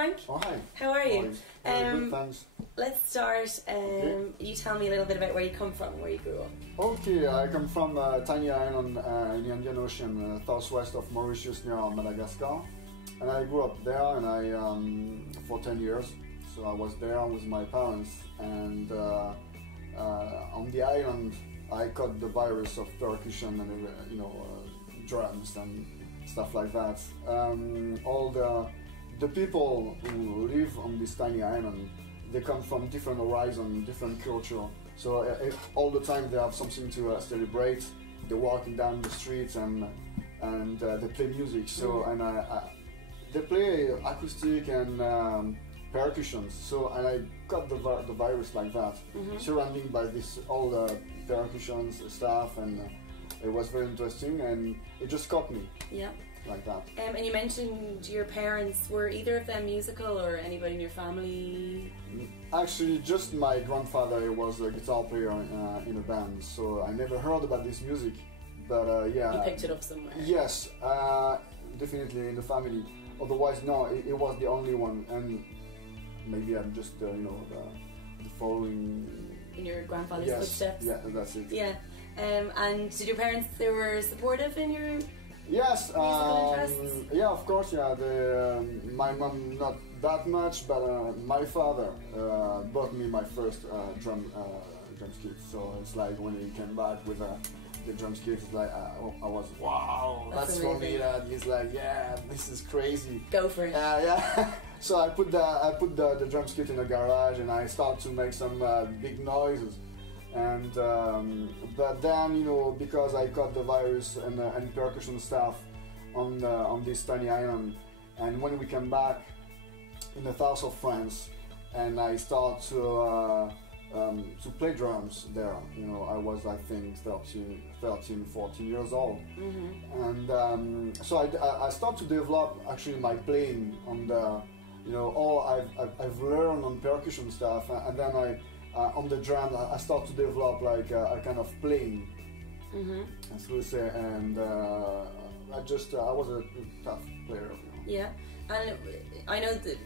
Frank. Oh, hi. How are you? Good, thanks. Let's start. You tell me a little bit about where you come from and where you grew up. Okay, I come from a tiny island in the Indian Ocean, southwest of Mauritius near Madagascar. And I grew up there and for 10 years. So I was there with my parents, and on the island I caught the virus of percussion and drums and stuff like that. All the people who live on this tiny island, they come from different horizons, different culture. So all the time they have something to celebrate. They're walking down the streets and they play music. So they play acoustic and percussions. So and I got the virus like that, surrounded by this all the percussions stuff, and it was very interesting, and it just caught me. Yeah. Like that. And you mentioned your parents. Were either of them musical, or anybody in your family? Actually, just my grandfather was a guitar player in a band, so I never heard about this music. But yeah. You picked it up somewhere? Yes, definitely in the family. Otherwise, no, it was the only one, and maybe I'm just the following in your grandfather's footsteps. Yeah, that's it. Yeah. And did your parents, they were supportive in your yes, musical interests? Yeah, of course. Yeah, my mom not that much, but my father bought me my first drum kit. So it's like when he came back with the drum kit, it's like I was wow, that's for me. That he's like, yeah, this is crazy. Go for it. Yeah. So I put the drum kit in the garage, and I start to make some big noises. And but then because I caught the virus and percussion stuff on this tiny island, and when we came back in the south of France, and I start to play drums there. I was, I think, 13, 14 years old, and so I start to develop actually my playing on the all I've learned on percussion stuff, and then on the drum I start to develop like a kind of playing, as we say, and I was a tough player. Yeah, and I know that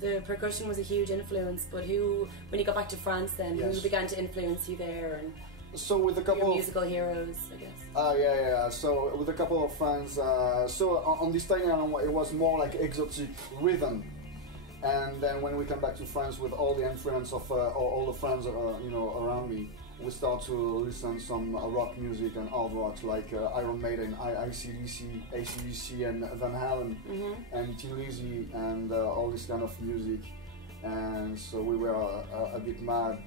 the percussion was a huge influence, but when you got back to France then, who began to influence you there? And so with a couple of musical heroes, I guess. Yeah. So with a couple of friends, so on this tiny island it was more like exotic rhythm. And then when we come back to France with all the influence of all the friends around me, we start to listen some rock music and hard rock like Iron Maiden, AC/DC, and Van Halen, and Tin Lizzy, and all this kind of music. And so we were a bit mad,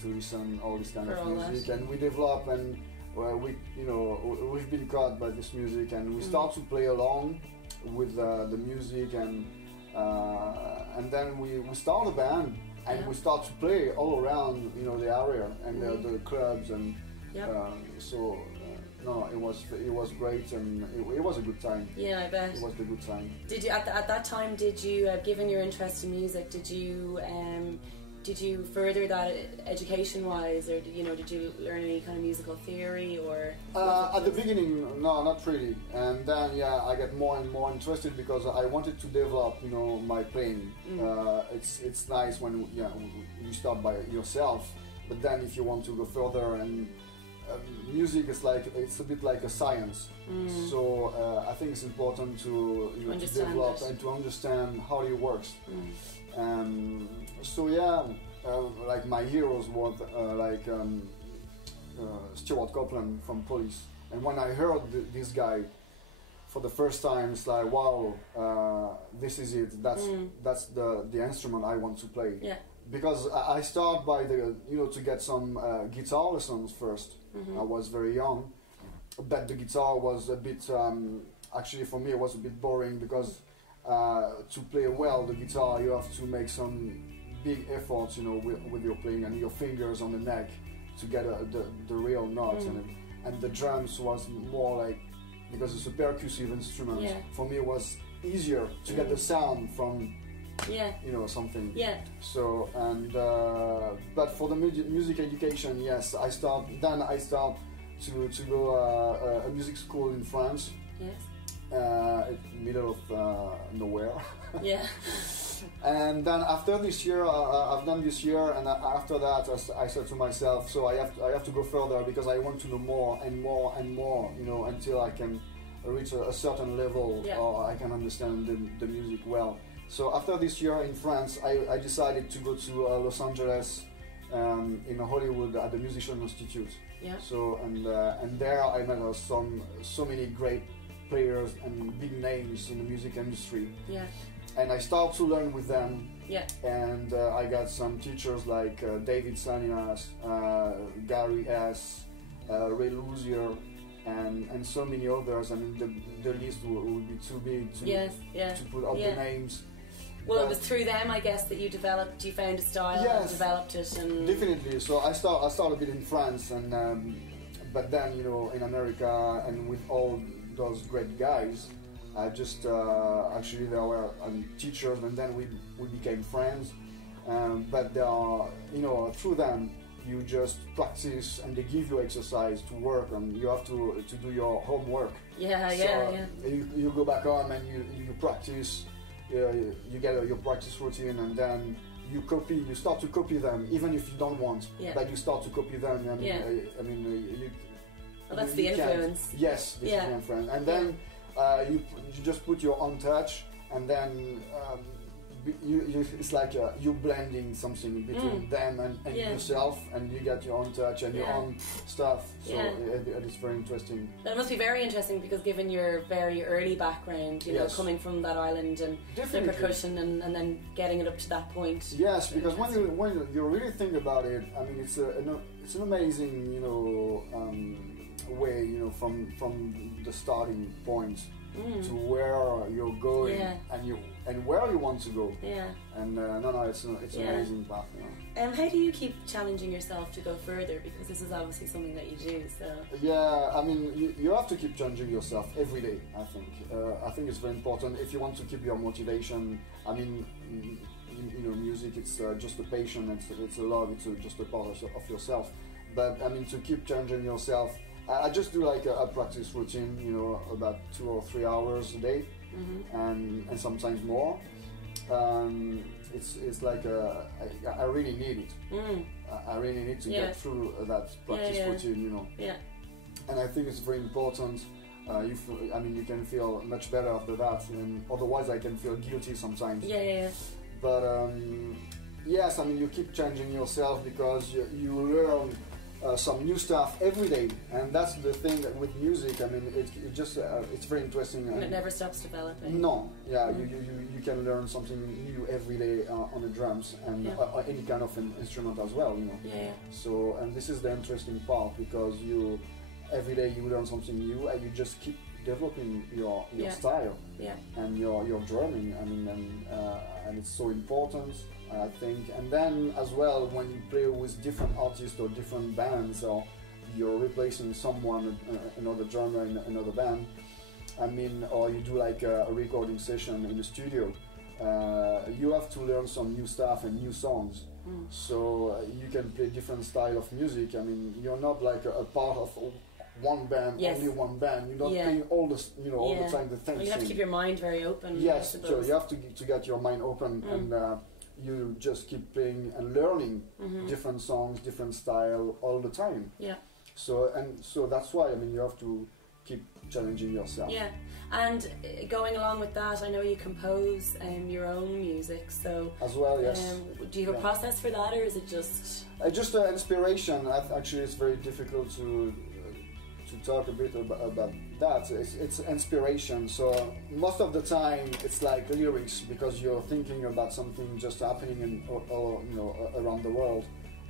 to listen all this kind of music, and we develop, and we've been caught by this music, and we start to play along with the music, and then we start a band, and we start to play all around the area and the clubs, and it was great, and it was a good time. Yeah, I bet. It was a good time. Did you at that time, did you given your interest in music, did you further that education-wise, or did you learn any kind of musical theory, or? At the beginning, no, not really. And then, I get more and more interested because I wanted to develop, my playing. It's nice when you start by yourself, but then if you want to go further, and music is it's a bit like a science. So I think it's important to to develop and to understand how it works. So like my heroes were Stuart Copeland from Police, and when I heard this guy for the first time, it's like, wow, this is it. That's the instrument I want to play. Yeah. Because I start by to get some guitar lessons first. I was very young, but the guitar was a bit actually for me it was a bit boring, because to play well the guitar you have to make some big efforts with your playing, and your fingers on the neck to get the real notes, and the drums was more like, because it's a percussive instrument, for me it was easier to get the sound from something. So, and but for the music education, yes, I start to go a music school in France. Yes. Middle of nowhere. And then after this year, I've done this year, and after that, I said to myself, so I have to go further because I want to know more and more and more, you know, until I can reach a certain level, or I can understand the music well. So after this year in France, I decided to go to Los Angeles, in Hollywood at the Musician Institute. Yeah. So and there I met so many great players and big names in the music industry. Yeah. And I started to learn with them. Yeah. And I got some teachers like David Salinas, Gary S, Ray Luzier, and so many others. I mean, the list would be too big to put up the names. Well, it was through them, I guess, that you found a style and developed it. And definitely. So I started a bit in France, and but then, you know, in America, and with all those great guys, I just actually there were teachers, and then we became friends. But there are, you know, through them you just practice, and they give you exercise to work, and you have to do your homework. You go back home and you practice. You get your practice routine, and then you start to copy them, even if you don't want, but you start to copy them. Well, that's the influence. Yes, this is the influence. And then you just put your own touch, and then it's like you're blending something between them and yourself, and you get your own touch and your own stuff. So it's very interesting. That must be very interesting, because given your very early background, you know, coming from that island and the percussion, and then getting it up to that point. Yes, because when you really think about it, I mean, it's an amazing, you know, way, you know, from the starting point to where you're going and where you want to go. Yeah. And it's an amazing path. You know. How do you keep challenging yourself to go further? Because this is obviously something that you do. So. Yeah, I mean, you have to keep challenging yourself every day. I think it's very important if you want to keep your motivation. I mean, you know, music, it's just a passion. It's a love. It's just a part of yourself. But I mean, to keep challenging yourself. I just do like a practice routine, you know, about 2 or 3 hours a day, and sometimes more. It's like I really need it. I really need to get through that practice routine, you know. Yeah. And I think it's very important. You can feel much better after that, and otherwise I can feel guilty sometimes. But yes, I mean, you keep changing yourself because you learn some new stuff every day, and that's the thing that with music. I mean, it's very interesting. And it never stops developing. No, you can learn something new every day on the drums and any kind of an instrument as well, you know. So, and this is the interesting part, because every day you learn something new, and you just keep developing your style and your drumming. I mean, and it's so important, I think. And then as well, when you play with different artists or different bands, or you're replacing someone, another drummer in another band, I mean, or you do like a recording session in the studio, you have to learn some new stuff and new songs. So you can play different style of music. I mean, you're not like a part of one band, only one band. You're not playing all the, all the time the same thing. You have to keep your mind very open. Yes, so you have to get your mind open, and you just keep playing and learning different songs, different style all the time. Yeah. So that's why, I mean, you have to keep challenging yourself. Yeah. And going along with that, I know you compose your own music, so as well, yes. Do you have a process for that, or is it just? Just inspiration. Actually, it's very difficult to talk a bit about that. It's inspiration. So most of the time, it's like lyrics, because you're thinking about something just happening or around the world,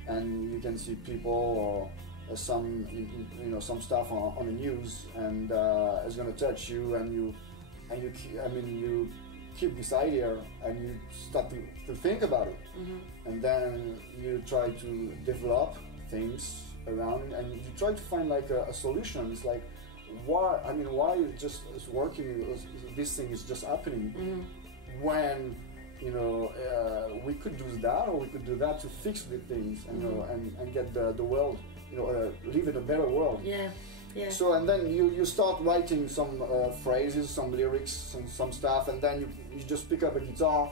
and you can see people or some stuff on the news, and it's gonna touch you, and you keep this idea, and you start to think about it, and then you try to develop things around, and you try to find like a solution. It's like, why it just is working? This thing is just happening when we could do that, or we could do that to fix the things, and get the world. Live in a better world. Yeah, yeah. So, and then you start writing some phrases, some lyrics, and some stuff, and then you just pick up a guitar,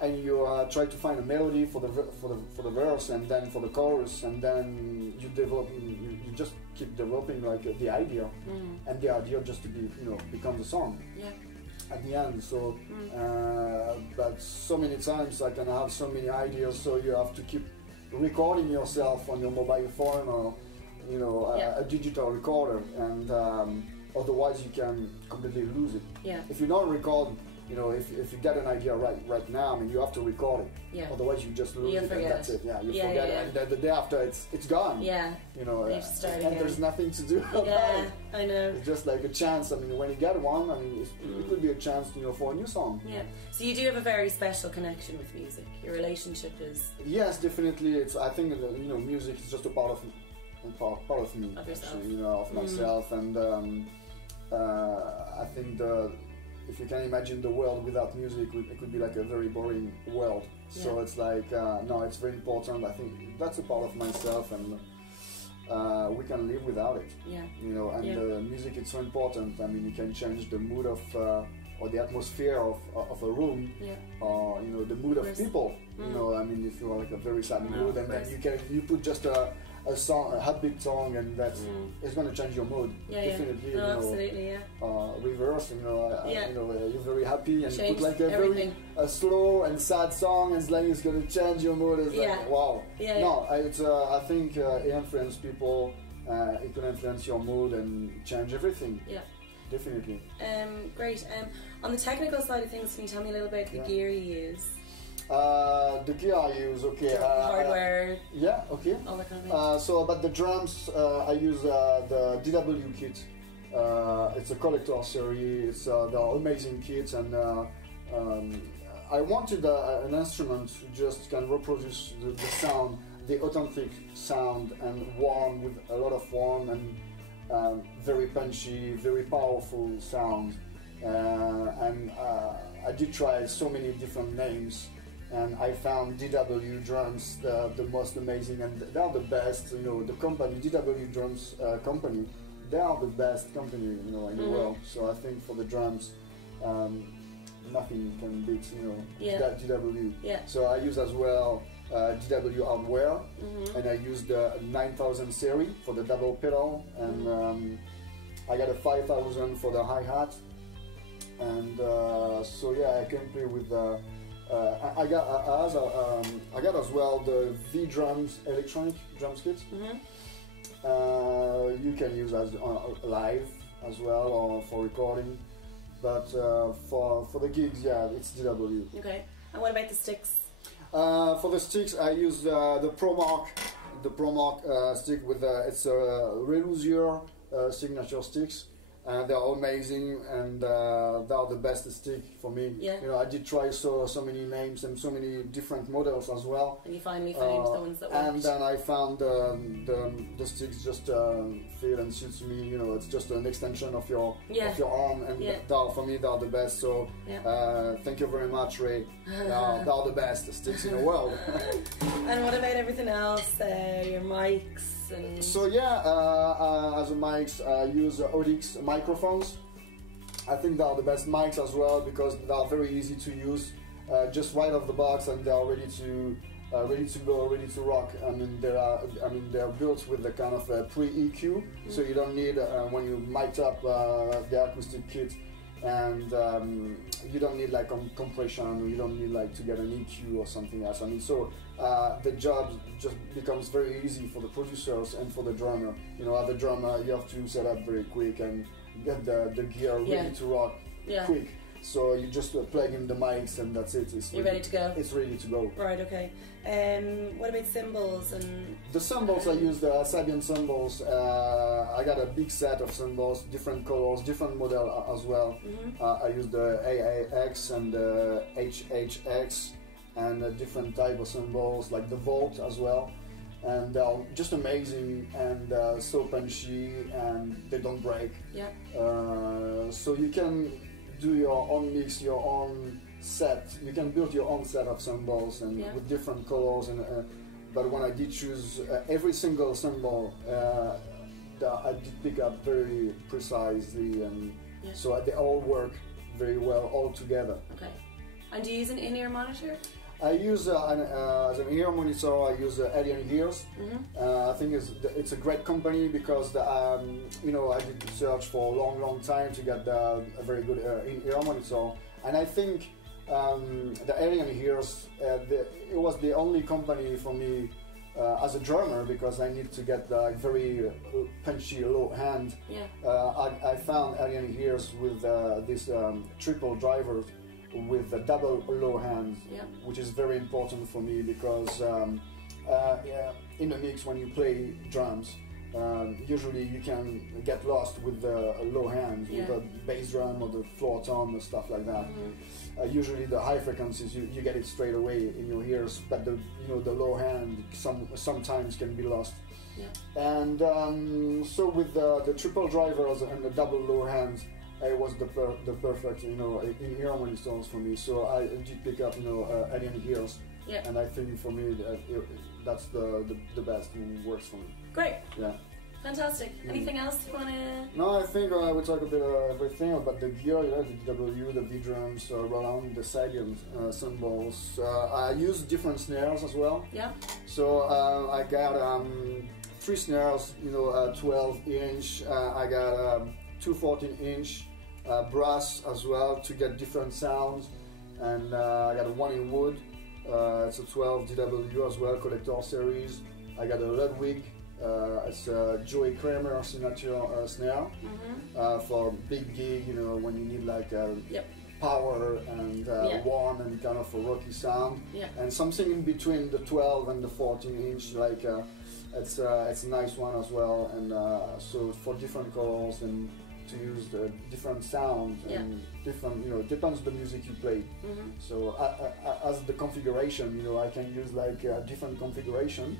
and you try to find a melody for the verse, and then for the chorus, and then you develop. You just keep developing like the idea, and the idea just to be become the song. Yeah. At the end, so but so many times I can have so many ideas, so you have to keep recording yourself on your mobile phone or a digital recorder, and otherwise you can completely lose it. Yeah. If you don't record, if you get an idea right now, I mean, you have to record it. Yeah. Otherwise you just lose it, and that's it. Yeah, you forget it, and then the day after it's gone. Yeah. And there's nothing to do about it. Yeah, I know. It's just like a chance. I mean, when you get one, I mean, it could be a chance, for a new song. Yeah. So you do have a very special connection with music. Your relationship is. Yes, definitely. I think music is just a part of me. Of yourself. Actually, of myself, and I think if you can imagine the world without music, it could be like a very boring world. Yeah. So it's like, no, it's very important. I think that's a part of myself, and we can live without it. Yeah. And music is so important. I mean, you can change the mood of, or the atmosphere of a room, or the mood of people. I mean, if you are like a very sad mood, and then you put just a song, a upbeat song, and that's it's going to change your mood. Definitely. No, absolutely. Reverse. You're very happy, and change put like a slow and sad song, and it's like it's going to change your mood. It's like wow. I think it influences people. It can influence your mood and change everything. Yeah. Definitely. Great. On the technical side of things, can you tell me a little bit the gear you use? The gear I use, okay. Hardware. Yeah, okay. All that kind of thing. So, but the drums, I use the DW kit. It's a collector series. They're amazing kits, and I wanted an instrument who just can reproduce the sound, the authentic sound, and warm with a lot of warmth, and very punchy, very powerful sound. And I did try so many different names, and I found DW drums the most amazing, and they're the best. The company, DW Drums company, they are the best company in the world. So I think for the drums, nothing can beat that DW. Yeah. So I use as well DW hardware, and I use the 9000 series for the double pedal, and I got a 5000 for the hi-hat, and so yeah, I can play with I got as well the V drums electronic drums kit. You can use as live as well, or for recording, but for the gigs, it's DW. Okay. And what about the sticks? For the sticks, I use the ProMark stick with it's a Reluzier signature sticks. They're amazing, and they're the best stick for me. Yeah. I did try so many names and so many different models as well. And you finally found the ones that worked. And then I found the sticks just fit and suits me. It's just an extension of your arm, and for me they're the best. So thank you very much, Ray. They're the best sticks in the world. And what about everything else? Your mics? So as a mics, I use Audix microphones. I think they are the best mics as well, because they are very easy to use, just right off the box, and they are ready to go, ready to rock. I mean, they're built with the kind of pre-EQ, so you don't need when you mic up the acoustic kit, and you don't need like compression, you don't need like to get an EQ or something else. I mean, so the job just becomes very easy for the producers and for the drummer. As a drummer, you have to set up very quick and get the gear ready to rock quick. So you just plug in the mics, and that's it. You're ready to go. It's ready to go. Right. Okay. What about cymbals and? The cymbals, I use the Sabian cymbals. I got a big set of cymbals, different colors, different model as well. I use the AAX and the HHX, and a different type of cymbals like the Volt as well. And they're just amazing, and so punchy, and they don't break. Yeah. So you can do your own mix, your own set. You can build your own set of cymbals, and with different colors. And but when I did choose every single cymbal, I did pick up very precisely, and so they all work very well all together. Okay. And do you use an in-ear monitor? I use as an ear monitor. I use Alien Ears. I think it's a great company because you know, I did search for a long time to get a very good in-ear monitor, and I think the Alien Ears it was the only company for me as a drummer, because I need to get the very punchy low hand. I found Alien Ears with this triple drivers with the double low hands, which is very important for me because in the mix when you play drums, usually you can get lost with the low hands, with the bass drum or the floor tom or stuff like that. Usually the high frequencies you get it straight away in your ears, but the the low hand sometimes can be lost. And so with the triple drivers and the double low hands, it was the perfect in-ear monitors for me. So I did pick up Alien Ears, and I think for me that's the best and works for me. Great. Yeah. Fantastic. Anything else you want to? No, I think we talk a bit everything about the gear, the DW, the V drums, Roland, the Sagan cymbals. I use different snares as well. So I got 3 snares, 12-inch. I got 2 14-inch brass as well to get different sounds, and I got 1 in wood. It's a 12 DW as well, collector series. I got a Ludwig. It's a Joey Kramer signature snare for big gig, when you need like power and warm and kind of a rocky sound, and something in between the 12 and the 14-inch, like it's a nice one as well, and so for different colors and to use the different sounds and different, depends the music you play. So as the configuration, I can use like a different configuration.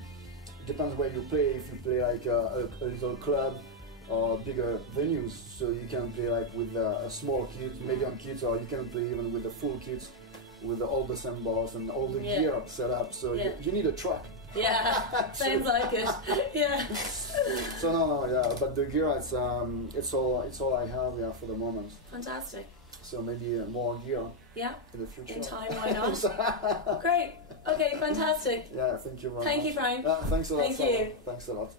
Depends where you play. If you play like a little club or bigger venues, so you can play like with a small kit, medium kit, or you can play even with the full kit, with all the cymbals and all the gear set up. So you need a track. Sounds like it. So no, but the gear, it's all I have for the moment. Fantastic. So maybe more gear. In the future. In time, why not? Great. Okay, fantastic. Thank you very much. Thank you, Frank. Thanks a lot. Thank you. Thanks a lot.